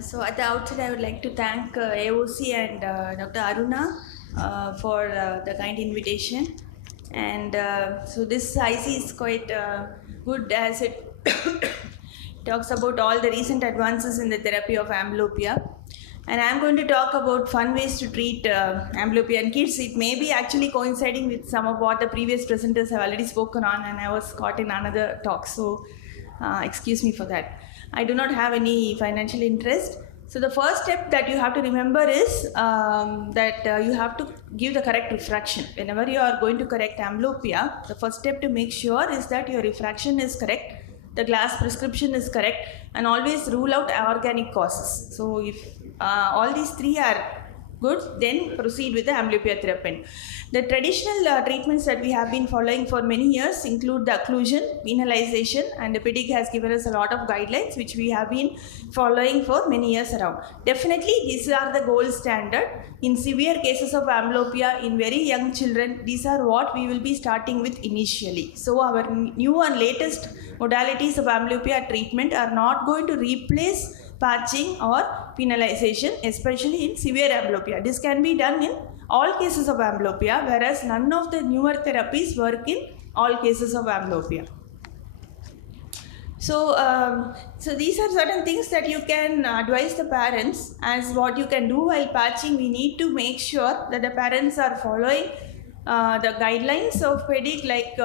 So at the outset, I would like to thank AOC and Dr. Aruna for the kind invitation. And so this IC is quite good as it talks about all the recent advances in the therapy of amblyopia. And I'm going to talk about fun ways to treat amblyopia in kids. It may be actually coinciding with some of what the previous presenters have already spoken on, and I was caught in another talk, so excuse me for that. I do not have any financial interest. So the first step that you have to remember is that you have to give the correct refraction. Whenever you are going to correct amblyopia, the first step to make sure is that your refraction is correct, the glass prescription is correct, and always rule out organic causes. So if all these three are good, then proceed with the amblyopia therapy. The traditional treatments that we have been following for many years include the occlusion, penalization, and the PEDIC has given us a lot of guidelines which we have been following for many years around. Definitely these are the gold standard. In severe cases of amblyopia in very young children, these are what we will be starting with initially. So our new and latest modalities of amblyopia treatment are not going to replace patching or penalization, especially in severe amblyopia. This can be done in all cases of amblyopia, whereas none of the newer therapies work in all cases of amblyopia. So, so these are certain things that you can advise the parents as what you can do while patching. We need to make sure that the parents are following the guidelines of PEDIC, like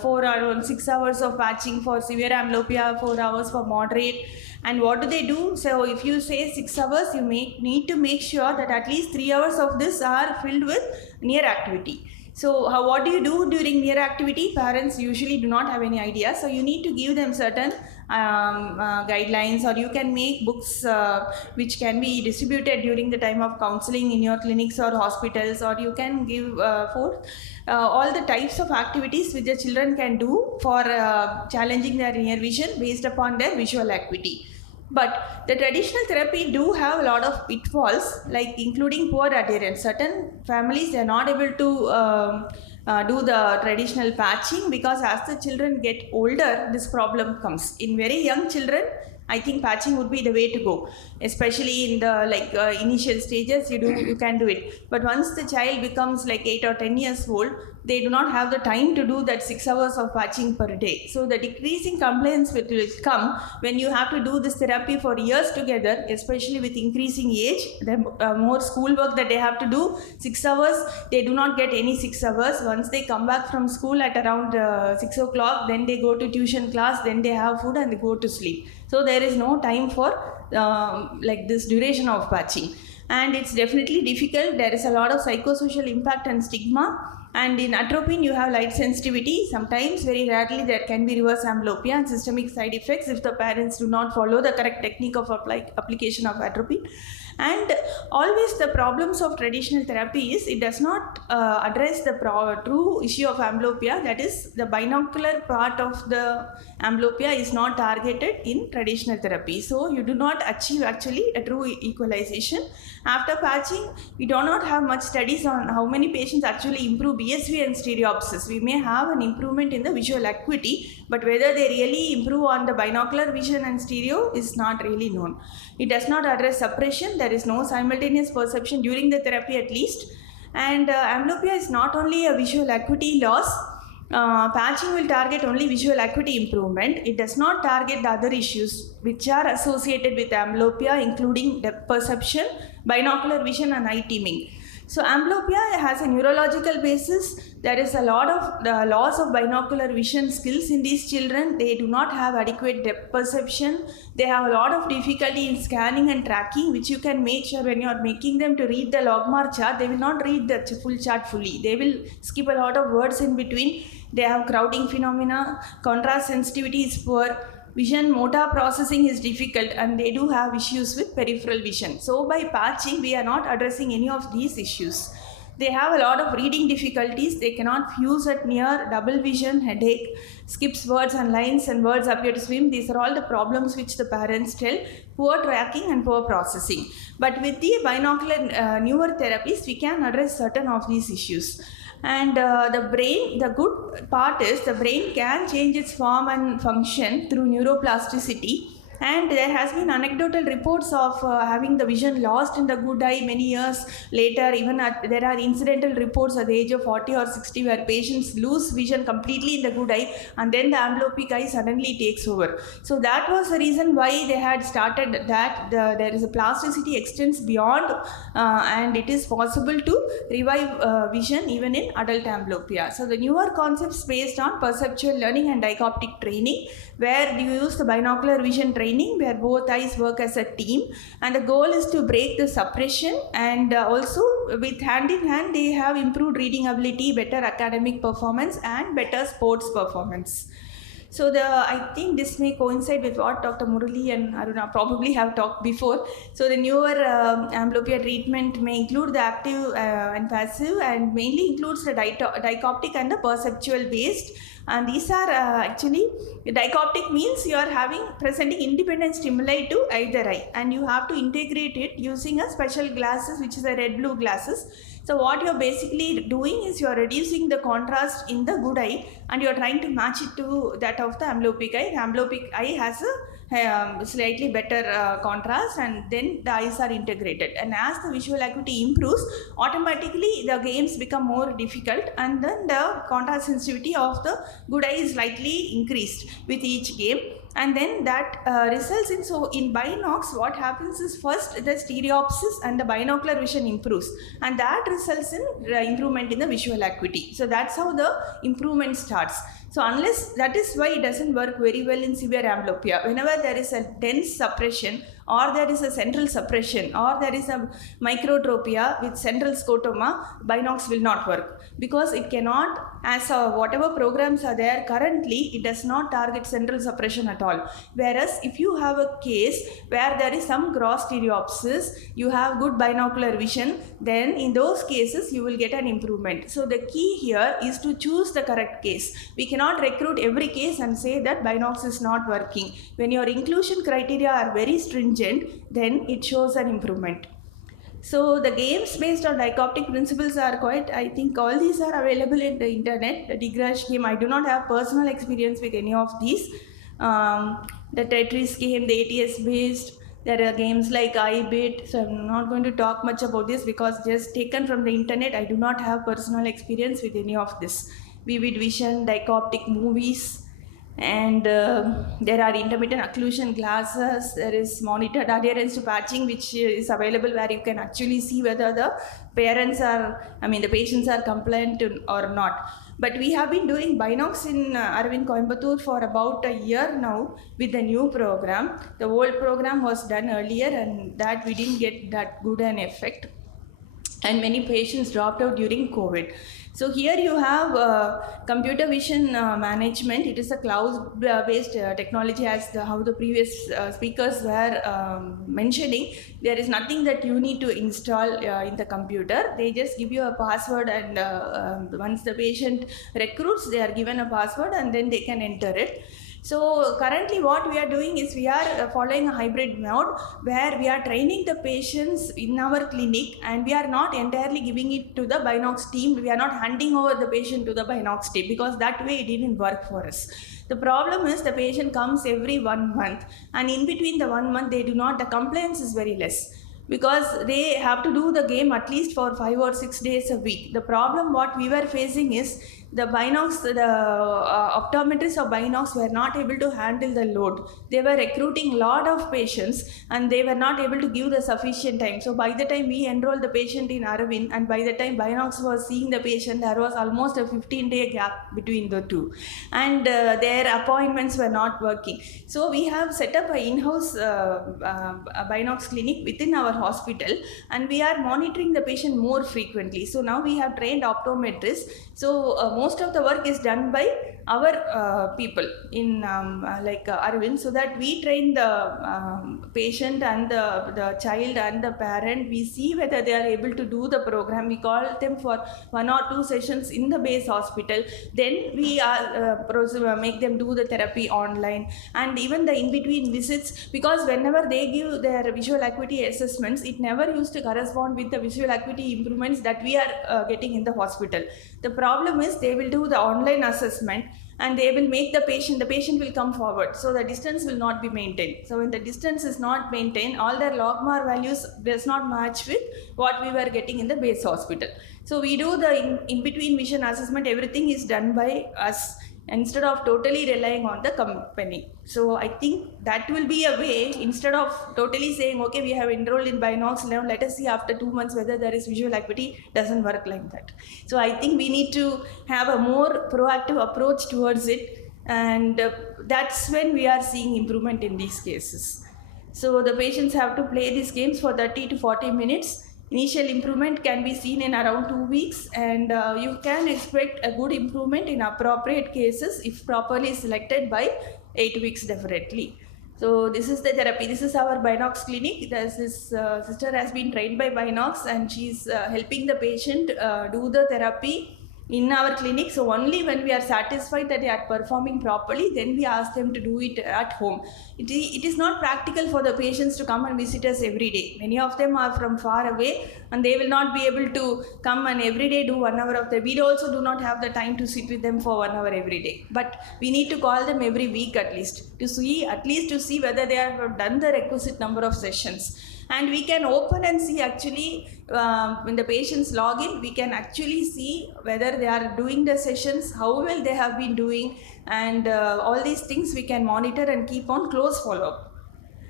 4 or 6 hours of patching for severe amblyopia, 4 hours for moderate. And what do they do? So if you say 6 hours, you need to make sure that at least 3 hours of this are filled with near activity. So what do you do during near activity? Parents usually do not have any idea. So you need to give them certain guidelines, or you can make books which can be distributed during the time of counseling in your clinics or hospitals, or you can give forth all the types of activities which the children can do for challenging their near vision based upon their visual acuity. But the traditional therapy do have a lot of pitfalls, like including poor adherence. Certain families, they are not able to do the traditional patching because as the children get older, this problem comes. In very young children, I think patching would be the way to go, especially in the initial stages. You can do it. But once the child becomes like 8 or 10 years old, they do not have the time to do that 6 hours of patching per day. So the decreasing compliance will come when you have to do this therapy for years together, especially with increasing age. The more schoolwork that they have to do, 6 hours, they do not get any 6 hours. Once they come back from school at around 6 o'clock, then they go to tuition class, then they have food and they go to sleep. So there is no time for like this duration of patching. And it's definitely difficult. There is a lot of psychosocial impact and stigma. And in atropine, you have light sensitivity. Sometimes, very rarely, there can be reverse amblyopia and systemic side effects if the parents do not follow the correct technique of application of atropine. And always the problems of traditional therapy is it does not address the true issue of amblyopia, that is the binocular part of the amblyopia is not targeted in traditional therapy. So you do not achieve actually a true equalization. After patching, we do not have much studies on how many patients actually improve BSV and stereopsis. We may have an improvement in the visual acuity, but whether they really improve on the binocular vision and stereo is not really known. It does not address suppression. There is no simultaneous perception during the therapy at least. And amblyopia is not only a visual acuity loss. Patching will target only visual acuity improvement. It does not target the other issues which are associated with amblyopia, including depth perception, binocular vision, and eye teaming. So amblyopia has a neurological basis. There is a lot of loss of binocular vision skills in these children. They do not have adequate depth perception. They have a lot of difficulty in scanning and tracking, which you can make sure when you are making them to read the logmar chart, they will not read the full chart fully. They will skip a lot of words in between. They have crowding phenomena, contrast sensitivity is poor, vision motor processing is difficult, and they do have issues with peripheral vision. So by patching, we are not addressing any of these issues. They have a lot of reading difficulties. They cannot fuse at near, double vision, headache, skips words and lines, and words appear to swim. These are all the problems which the parents tell. Poor tracking and poor processing. But with the binocular newer therapies, we can address certain of these issues. And the brain, the good part is the brain can change its form and function through neuroplasticity. And there has been anecdotal reports of having the vision lost in the good eye many years later. Even there are incidental reports at the age of 40 or 60 where patients lose vision completely in the good eye, and then the amblyopic eye suddenly takes over. So that was the reason why they had started that there is a plasticity extends beyond, and it is possible to revive vision even in adult amblyopia. So the newer concepts based on perceptual learning and dichoptic training, where you use the binocular vision training where both eyes work as a team, and the goal is to break the suppression, and also with hand in hand they have improved reading ability, better academic performance and better sports performance. So I think this may coincide with what Dr. Murali and Aruna probably have talked before. So the newer amblyopia treatment may include the active and passive, and mainly includes the dichoptic and the perceptual based. And these are actually, dichoptic means you are presenting independent stimuli to either eye, and you have to integrate it using a special glasses, which is a red-blue glasses. So what you're basically doing is you're reducing the contrast in the good eye, and you're trying to match it to that of the amblyopic eye. The amblyopic eye has a slightly better contrast, and then the eyes are integrated. And as the visual acuity improves, automatically the games become more difficult, and then the contrast sensitivity of the good eye is slightly increased with each game. And then that results in, so in binocs what happens is, first the stereopsis and the binocular vision improves, and that results in improvement in the visual acuity. So that's how the improvement starts. So unless, that is why it doesn't work very well in severe amblyopia. Whenever there is a dense suppression, or there is a central suppression, or there is a microtropia with central scotoma, binocs will not work, because it cannot, as whatever programs are there currently, it does not target central suppression at all. Whereas if you have a case where there is some gross stereopsis, you have good binocular vision, then in those cases you will get an improvement. So the key here is to choose the correct case. We cannot recruit every case and say that binocs is not working. When your inclusion criteria are very stringent, then it shows an improvement. So the games based on dichoptic principles are quite, I think all these are available in the internet. The Digrash game, I do not have personal experience with any of these. The Tetris game, the ATS based, there are games like iBit, so I'm not going to talk much about this because just taken from the internet. I do not have personal experience with any of this. Vivid vision, dichoptic movies, and there are intermittent occlusion glasses. There is monitored adherence to patching, which is available, where you can actually see whether the parents are, the patients are compliant or not. But we have been doing binocs in Aravind Coimbatore for about a year now with the new program. The old program was done earlier, and that we didn't get that good an effect, and many patients dropped out during COVID. So here you have computer vision management. It is a cloud-based technology, as how the previous speakers were mentioning. There is nothing that you need to install in the computer. They just give you a password, and once the patient recruits, they are given a password, and then they can enter it. So currently what we are doing is we are following a hybrid mode, where we are training the patients in our clinic, and we are not entirely giving it to the binocs team. We are not handing over the patient to the binocs team, because that way it didn't work for us. The problem is the patient comes every 1 month, and in between the 1 month the compliance is very less, because they have to do the game at least for 5 or 6 days a week. The problem what we were facing is the binocs, the optometrists of binocs were not able to handle the load. They were recruiting a lot of patients, and they were not able to give the sufficient time. So by the time we enrolled the patient in Aravind, and by the time binocs was seeing the patient, there was almost a 15-day gap between the two, and their appointments were not working. So we have set up an in-house binocs clinic within our hospital, and we are monitoring the patient more frequently. So now we have trained optometrists. So most of the work is done by our people in Aravind, so that we train the patient and the child and the parent. We see whether they are able to do the program. We call them for 1 or 2 sessions in the base hospital. Then we make them do the therapy online, and even the in-between visits, because whenever they give their visual acuity assessments, it never used to correspond with the visual acuity improvements that we are getting in the hospital. The problem is they will do the online assessment, and they will make the patient will come forward. So the distance will not be maintained. So when the distance is not maintained, all their logMAR values does not match with what we were getting in the base hospital. So we do the in-between vision assessment, everything is done by us instead of totally relying on the company. So I think that will be a way, instead of totally saying, okay, we have enrolled in Binox, now let us see after 2 months whether there is visual acuity, doesn't work like that. So I think we need to have a more proactive approach towards it, and that's when we are seeing improvement in these cases. So the patients have to play these games for 30 to 40 minutes. Initial improvement can be seen in around 2 weeks, and you can expect a good improvement in appropriate cases if properly selected by 8 weeks definitely. So this is the therapy. This is our Binox clinic. This sister has been trained by Binox, and she's helping the patient do the therapy in our clinic. So only when we are satisfied that they are performing properly, then we ask them to do it at home. It is not practical for the patients to come and visit us every day. Many of them are from far away, and they will not be able to come and every day do 1 hour of the. We also do not have the time to sit with them for 1 hour every day. But we need to call them every week at least to see whether they have done the requisite number of sessions. And we can open and see actually when the patients log in, we can actually see whether they are doing the sessions, how well they have been doing, and all these things we can monitor and keep on close follow-up.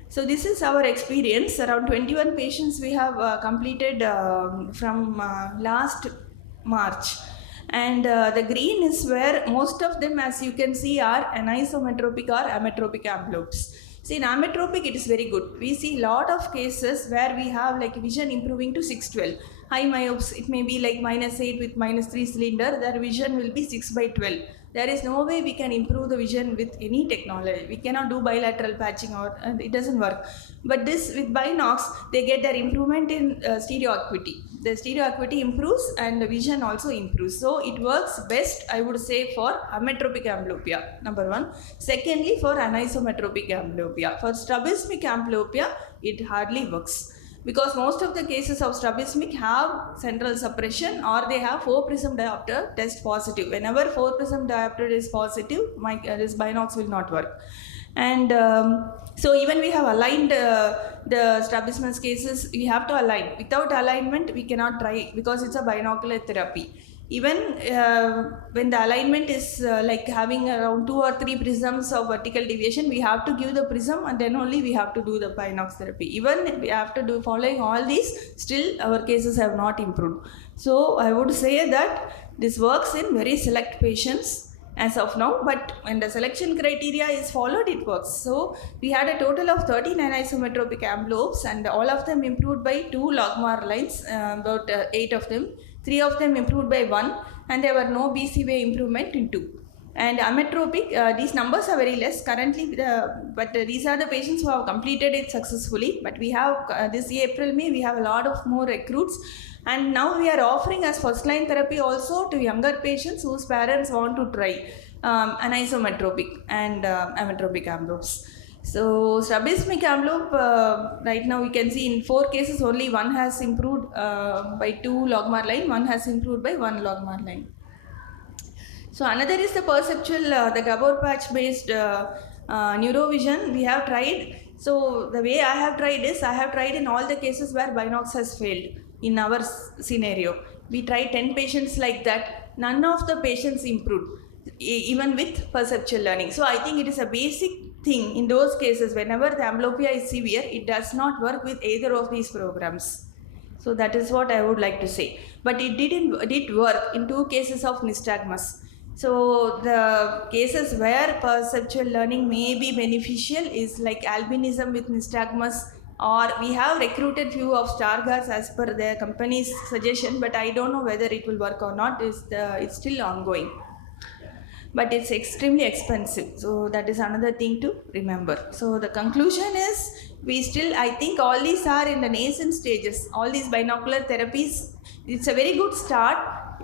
So this is our experience. Around 21 patients we have completed from last March. And the green is where most of them, as you can see, are anisometropic or ametropic amblyopes. See, in ametropic, it is very good. We see a lot of cases where we have like vision improving to 6/12. High myopes, it may be like -8 with -3 cylinder, their vision will be 6/12. There is no way we can improve the vision with any technology. We cannot do bilateral patching, or it doesn't work. But this with Binox, they get their improvement in stereo acuity. The stereo acuity improves and the vision also improves. So it works best, I would say, for ametropic amblyopia, number one. Secondly, for anisometropic amblyopia. For strabismic amblyopia, it hardly works, because most of the cases of strabismic have central suppression, or they have 4-prism diopter test positive. Whenever 4-prism diopter is positive, this Binox will not work. And so even we have aligned the strabismus cases, we have to align. Without alignment, we cannot try, because it's a binocular therapy. Even when the alignment is like having around 2 or 3 prisms of vertical deviation, we have to give the prism, and then only we have to do the Binox therapy. Even we have to do following all these, still our cases have not improved. So I would say that this works in very select patients as of now, but when the selection criteria is followed, it works. So we had a total of 13 anisometropic amblyopes, and all of them improved by 2 logMAR lines, about 8 of them. 3 of them improved by 1, and there were no BCVA improvement in 2. And ametropic, these numbers are very less currently, but these are the patients who have completed it successfully. But we have this April, May, we have a lot of more recruits. And now we are offering as first-line therapy also to younger patients whose parents want to try anisometropic and ametropic amblyopes. So strabismic amblyop, right now we can see in 4 cases only 1 has improved by 2 logMAR line, 1 has improved by 1 logMAR line. So another is the perceptual, the Gabor patch based neurovision we have tried. So the way I have tried is, I have tried in all the cases where Binox has failed in our scenario. We tried 10 patients like that. None of the patients improved, even with perceptual learning. So I think it is a basic thing in those cases. Whenever the amblyopia is severe, it does not work with either of these programs. So that is what I would like to say. But it did work in 2 cases of nystagmus. So the cases where perceptual learning may be beneficial is like albinism with nystagmus, or we have recruited few of Stargardts as per their company's suggestion, but I don't know whether it will work or not. It's still ongoing. But it's extremely expensive. So that is another thing to remember. So the conclusion is, I think all these are in the nascent stages. All these binocular therapies, it's a very good start.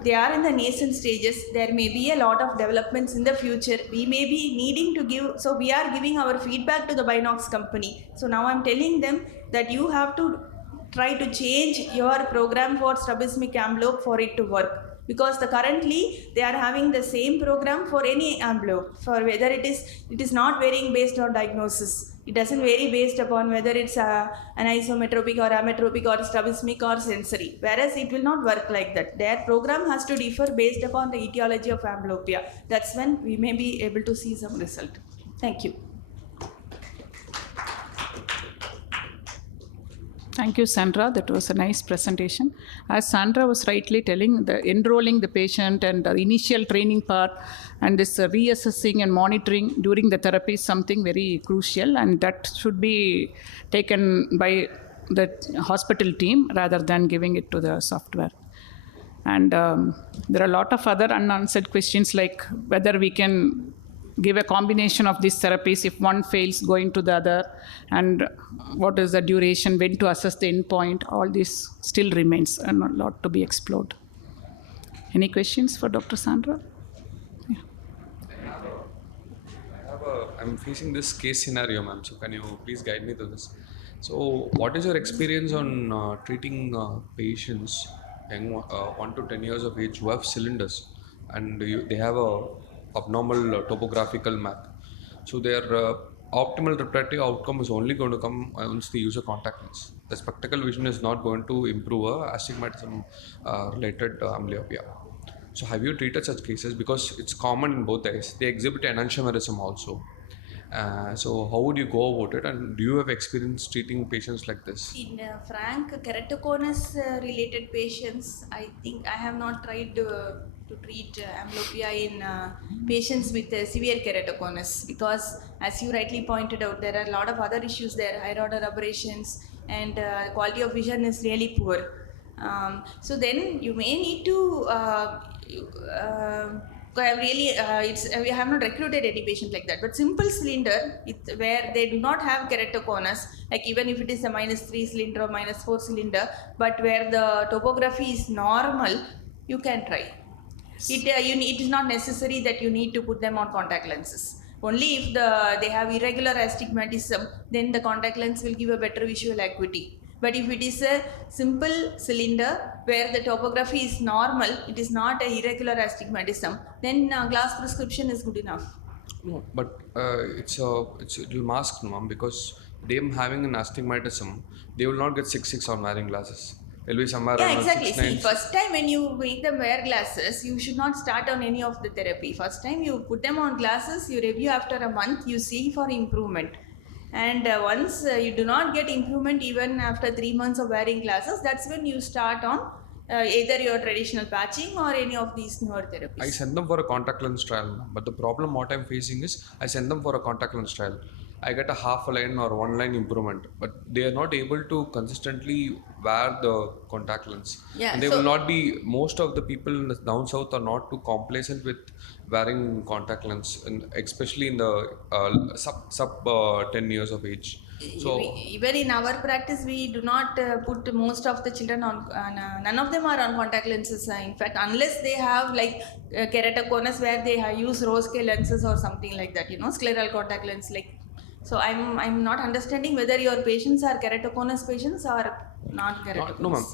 They are in the nascent stages. There may be a lot of developments in the future. We may be needing to give, so we are giving our feedback to the Binox company. So now I'm telling them that you have to try to change your program for strabismic amblyop for it to work. because currently they are having the same program for any amblyop, for whether it is not varying based on diagnosis. It doesn't vary based upon whether it's an isometropic or ametropic or strabismic or sensory, whereas it will not work like that. Their program has to differ based upon the etiology of amblyopia. That's when we may be able to see some result. Thank you. Thank you, Sandra. That was a nice presentation. As Sandra was rightly telling, the enrolling the patient and the initial training part and this reassessing and monitoring during the therapy is something very crucial, and that should be taken by the hospital team rather than giving it to the software. And there are a lot of other unanswered questions, like whether we can give a combination of these therapies if one fails going to the other, and what is the duration, when to assess the endpoint. All this still remains and a lot to be explored. Any questions for Dr. Sandra? Yeah. I'm facing this case scenario, ma'am. So can you please guide me through this? So what is your experience on treating patients young, 1 to 10 years of age who have cylinders, and they have a abnormal topographical map? So their optimal refractive outcome is only going to come once they use a contact lens. The spectacle vision is not going to improve astigmatism related amblyopia. So have you treated such cases? Because it's common in both eyes. They exhibit enantiomerism also. So how would you go about it, and do you have experience treating patients like this? In frank keratoconus related patients, I think I have not tried to treat amblyopia in patients with severe keratoconus, because as you rightly pointed out, there are a lot of other issues there, higher order aberrations, and quality of vision is really poor. So then you may need to we have not recruited any patient like that, but simple cylinder where they do not have keratoconus, like even if it is a -3 cylinder or -4 cylinder, but where the topography is normal, you can try. It is not necessary that you need to put them on contact lenses. Only if they have irregular astigmatism, then the contact lens will give a better visual acuity. But if it is a simple cylinder where the topography is normal, it is not a irregular astigmatism, then glass prescription is good enough. No, but it will mask, ma'am, because them having an astigmatism, they will not get 6/6 on wearing glasses. They'll be somewhere around exactly. 6/9. See, first time when you make them wear glasses, you should not start on any of the therapy. First time you put them on glasses, you review after a month, you see for improvement. And once you do not get improvement even after 3 months of wearing glasses, that's when you start on either your traditional patching or any of these newer therapies. I send them for a contact lens trial, but the problem what I'm facing is I send them for a contact lens trial. I get a half a line or 1 line improvement, but they are not able to consistently wear the contact lens. Yeah, and they will not be, most of the people down south are not too complacent with wearing contact lens, and especially in the sub 10 years of age. So even in our practice, we do not put most of the children on, none of them are on contact lenses. In fact, unless they have like keratoconus where they use rose scale lenses or something like that, scleral contact lens like. So I'm not understanding whether your patients are keratoconus patients or not keratoconus. No, ma'am.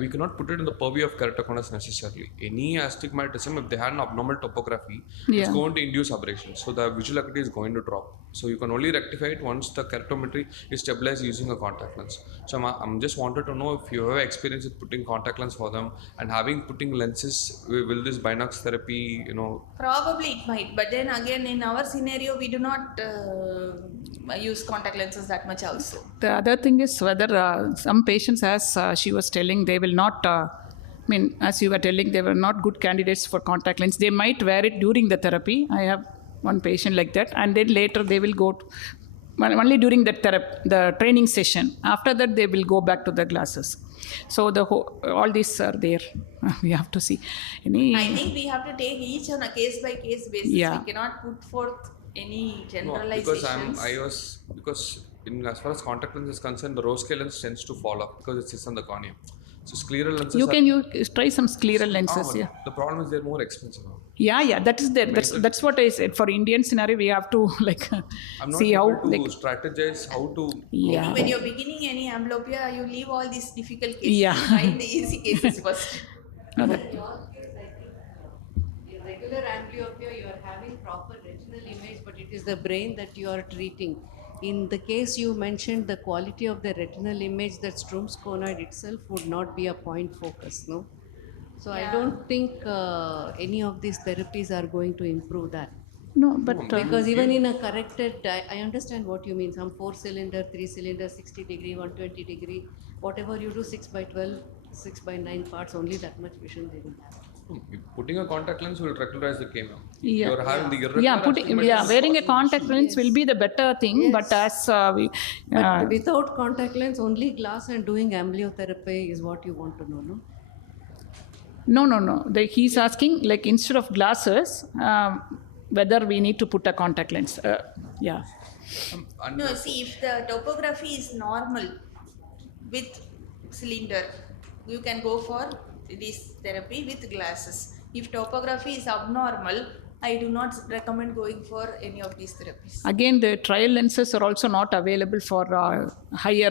We cannot put it in the purview of keratoconus necessarily. Any astigmatism, if they had an abnormal topography, it's going to induce aberration. So the visual acuity is going to drop. So you can only rectify it once the keratometry is stabilized using a contact lens. So I'm just wanted to know if you have experience with putting contact lens for them and putting lenses. Will this binocs therapy, Probably it might, but then again in our scenario we do not use contact lenses that much also. The other thing is whether some patients, as she was telling, they will not, as you were telling, they were not good candidates for contact lens. They might wear it during the therapy. I have one patient like that, and then later they will go only during the training session. After that, they will go back to the glasses. So all these are there. We have to see. I think we have to take each on a case-by-case basis. Yeah. We cannot put forth any generalizations. Because as far as contact lens is concerned, the rose scale lens tends to fall off because it sits on the cornea. So scleral lenses. You can try some scleral lenses. Yeah. The problem is they're more expensive. Yeah, that is there. That's what I said. For Indian scenario, we have to see how strategize how to. Yeah. When you're beginning any amblyopia, you leave all these difficult cases. Find the easy cases first. In all cases, I regular amblyopia, you are having proper retinal image, but it is the brain that you are treating. In the case you mentioned, the quality of the retinal image, that Strum's conoid itself would not be a point focus, no? So I Yeah. don't think any of these therapies are going to improve that. No, but Because even in a corrected, I understand what you mean, some 4-cylinder, 3-cylinder, 60 degree, 120 degree, whatever you do, 6/12, 6/9 parts, only that much vision they will have. Putting a contact lens will regularize the KM. Yeah. You're having the irregular putting, astigmatism wearing a causing contact issue. lens will be the better thing. Yes. But as we, But without contact lens, only glass and doing amblyotherapy is what you want to know, no? no. He's asking, like, instead of glasses, whether we need to put a contact lens. Yeah. And No, see, if the topography is normal with cylinder, you can go for this therapy with glasses. If topography is abnormal, I do not recommend going for any of these therapies. Again, the trial lenses are also not available for higher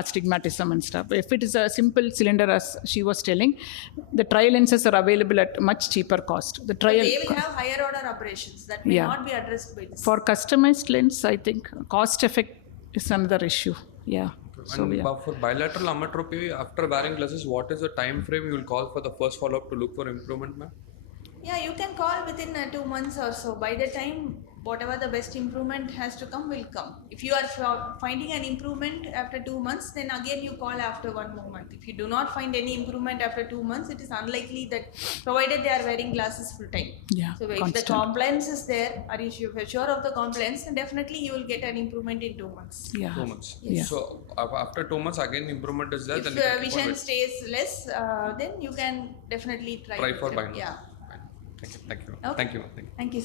astigmatism and stuff. If it is a simple cylinder, as she was telling, the trial lenses are available at much cheaper cost. The But trial they will have higher order aberrations that may Yeah. not be addressed by this. for customized lens, I think cost effect is another issue. Yeah. So and yeah. for bilateral ametropy, after wearing glasses, what is the time frame you will call for the first follow-up to look for improvement, ma'am? Yeah, you can call within 2 months or so. By the time, whatever the best improvement has to come will come. If you are finding an improvement after 2 months, then again you call after 1 more month. If you do not find any improvement after 2 months, it is unlikely that, provided they are wearing glasses full time. Yeah, So if constant. the compliance is there, or if you are sure of the compliance, then definitely you will get an improvement in 2 months. Yeah. 2 months. Yes. So after 2 months, again improvement is there. If then you can keep on vision waiting. stays less, then you can definitely try. Try for therapy. binoculars. Yeah. Thank you. Okay. Thank you. Thank you. Thank you.